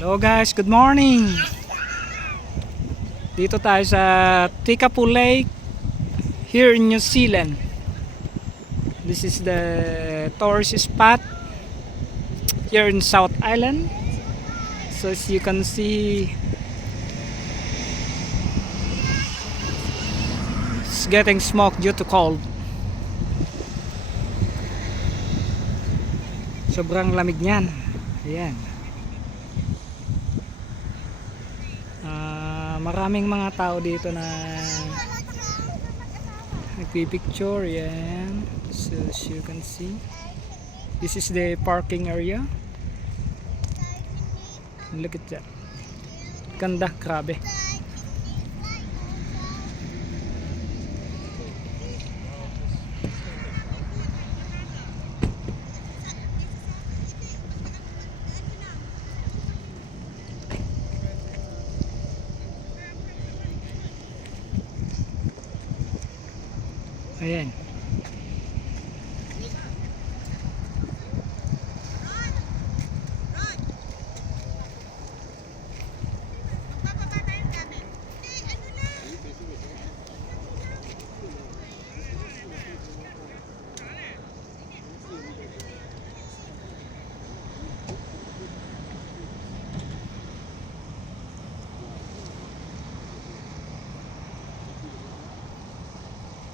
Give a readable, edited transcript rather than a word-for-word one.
Hello guys, good morning. Dito tayo sa Tekapo Lake here in New Zealand. This is the tourist spot here in South Island. So as you can see, it's getting smoke due to cold. Sobrang lamig niyan. Ayan. Maraming mga tao dito na nagpipicture. Yan, so as you can see, this is the parking area. Look at that, ganda, grabe. Ayan.